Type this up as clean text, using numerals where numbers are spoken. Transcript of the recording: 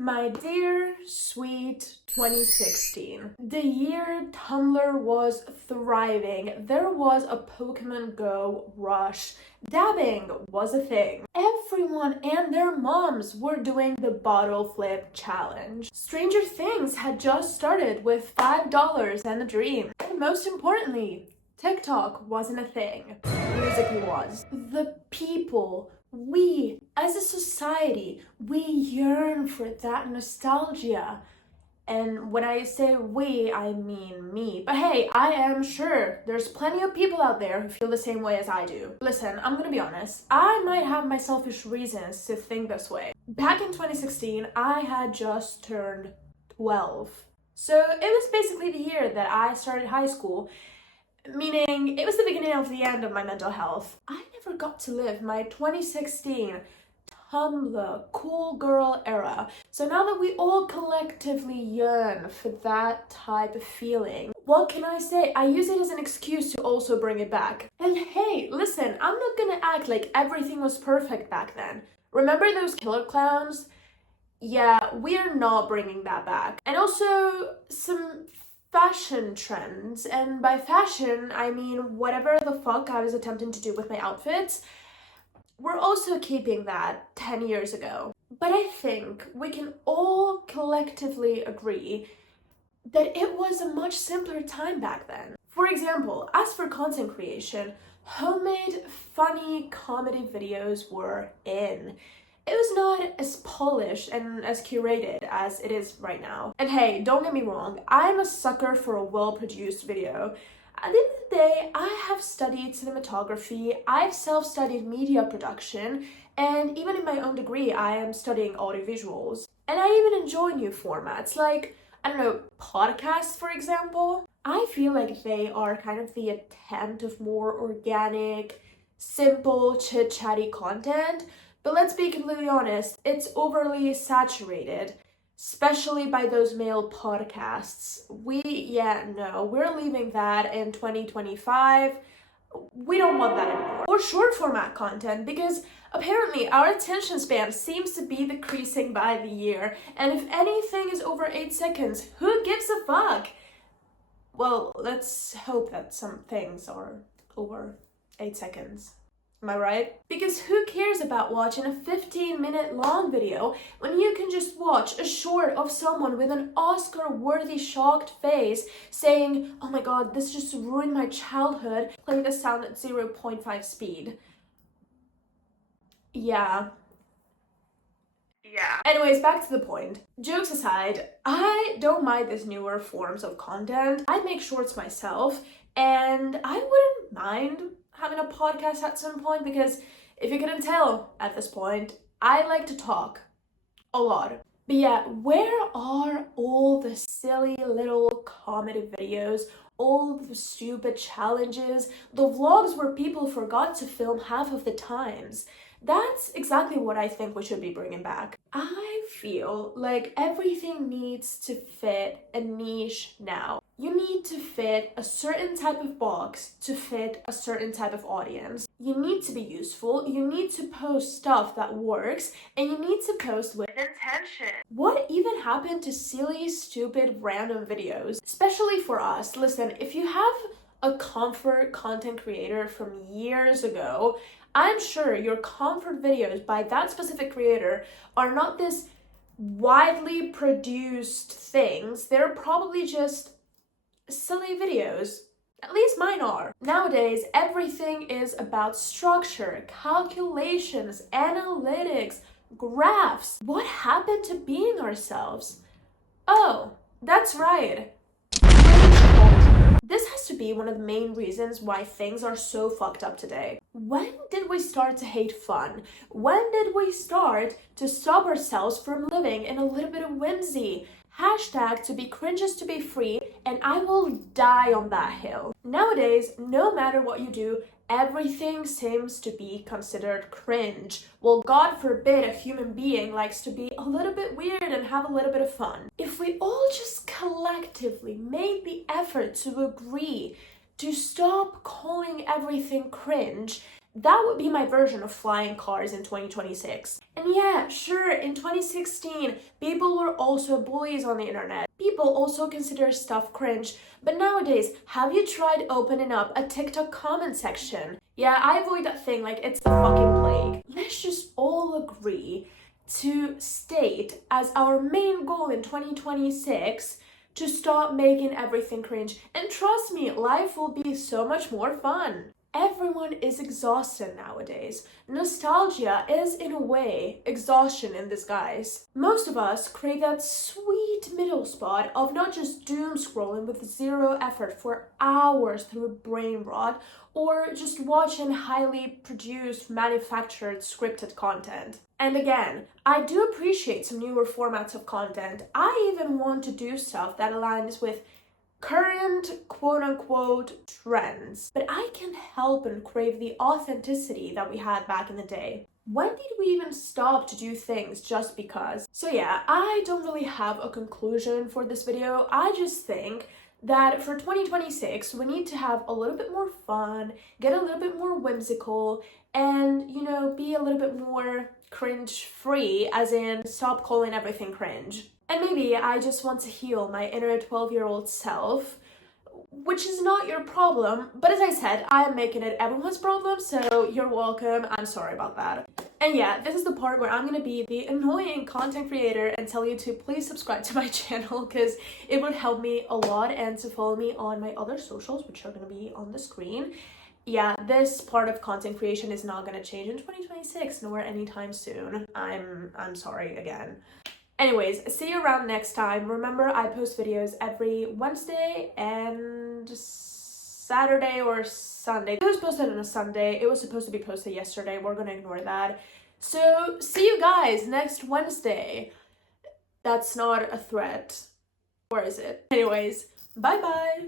My dear, sweet 2016. The year Tumblr was thriving. There was a Pokemon Go rush. Dabbing was a thing. Everyone and their moms were doing the bottle flip challenge. Stranger Things had just started with $5 and a dream. And most importantly, TikTok wasn't a thing. Music.ly was. The people, we, as a society, we yearn for that nostalgia. And when I say we, I mean me. But hey, I am sure there's plenty of people out there who feel the same way as I do. Listen, I'm gonna be honest. I might have my selfish reasons to think this way. Back in 2016, I had just turned 12. So it was basically the year that I started high school. Meaning, it was the beginning of the end of my mental health. I never got to live my 2016 Tumblr cool girl era. So now that we all collectively yearn for that type of feeling, what can I say? I use it as an excuse to also bring it back. And hey, listen, I'm not gonna act like everything was perfect back then. Remember those killer clowns? Yeah, we are not bringing that back. And also, some fashion trends, and by fashion I mean whatever the fuck I was attempting to do with my outfits. We're also keeping that 10 years ago. But I think we can all collectively agree that it was a much simpler time back then. For example, as for content creation, homemade funny comedy videos were in. It was not as polished and as curated as it is right now. And hey, don't get me wrong, I'm a sucker for a well-produced video. At the end of the day, I have studied cinematography, I've self-studied media production, and even in my own degree, I am studying audiovisuals. And I even enjoy new formats, like, I don't know, podcasts, for example. I feel like they are kind of the attempt of more organic, simple, chit-chatty content. But let's be completely honest, it's overly saturated, especially by those male podcasts. We're leaving that in 2025. We don't want that anymore. Or short format content, because apparently our attention span seems to be decreasing by the year. And if anything is over 8 seconds, who gives a fuck? Well, let's hope that some things are over 8 seconds. Am I right? Because who cares about watching a 15-minute long video when you can just watch a short of someone with an Oscar-worthy shocked face saying, "Oh my god, this just ruined my childhood," playing the sound at 0.5 speed. Yeah. Anyways, back to the point. Jokes aside, I don't mind these newer forms of content. I make shorts myself, and I wouldn't mind having a podcast at some point, because if you couldn't tell at this point, I like to talk a lot. But yeah, where are all the silly little comedy videos, all the stupid challenges, the vlogs where people forgot to film half of the times? That's exactly what I think we should be bringing back. I feel like everything needs to fit a niche now. You need to fit a certain type of box to fit a certain type of audience. You need to be useful, you need to post stuff that works, and you need to post with intention. What even happened to silly, stupid, random videos? Especially for us. Listen, if you have a comfort content creator from years ago, I'm sure your comfort videos by that specific creator are not this widely produced things. They're probably just silly videos. At least mine are. Nowadays, everything is about structure, calculations, analytics, graphs. What happened to being ourselves? Oh, that's right. This has to be one of the main reasons why things are so fucked up today. When did we start to hate fun? When did we start to stop ourselves from living in a little bit of whimsy? Hashtag to be cringe is to be free, and I will die on that hill. Nowadays, no matter what you do, everything seems to be considered cringe. Well, God forbid a human being likes to be a little bit weird and have a little bit of fun. If we all just collectively made the effort to agree to stop calling everything cringe That would be my version of flying cars in 2026. And yeah, sure, in 2016, people were also bullies on the internet. People also consider stuff cringe. But nowadays, have you tried opening up a TikTok comment section? Yeah, I avoid that thing like it's the fucking plague. Let's just all agree to state as our main goal in 2026 to stop making everything cringe. And trust me, life will be so much more fun. Everyone is exhausted nowadays. Nostalgia is, in a way, exhaustion in disguise. Most of us crave that sweet middle spot of not just doom scrolling with zero effort for hours through brain rot, or just watching highly produced, manufactured, scripted content. And again, I do appreciate some newer formats of content. I even want to do stuff that aligns with current quote-unquote trends, but I can't help and crave the authenticity that we had back in the day. When did we even stop to do things just because? So yeah, I don't really have a conclusion for this video. I just think that for 2026, we need to have a little bit more fun, get a little bit more whimsical, and, you know, be a little bit more cringe-free, as in stop calling everything cringe. And maybe I just want to heal my inner 12-year-old self, which is not your problem. But as I said, I am making it everyone's problem, so you're welcome. I'm sorry about that. And yeah, this is the part where I'm gonna be the annoying content creator and tell you to please subscribe to my channel because it would help me a lot, and to follow me on my other socials, which are gonna be on the screen. Yeah, this part of content creation is not gonna change in 2026, nor anytime soon. I'm sorry again. Anyways, see you around next time. Remember, I post videos every Wednesday and Saturday or Sunday. It was posted on a Sunday. It was supposed to be posted yesterday. We're gonna ignore that. So, see you guys next Wednesday. That's not a threat. Or is it? Anyways, bye-bye.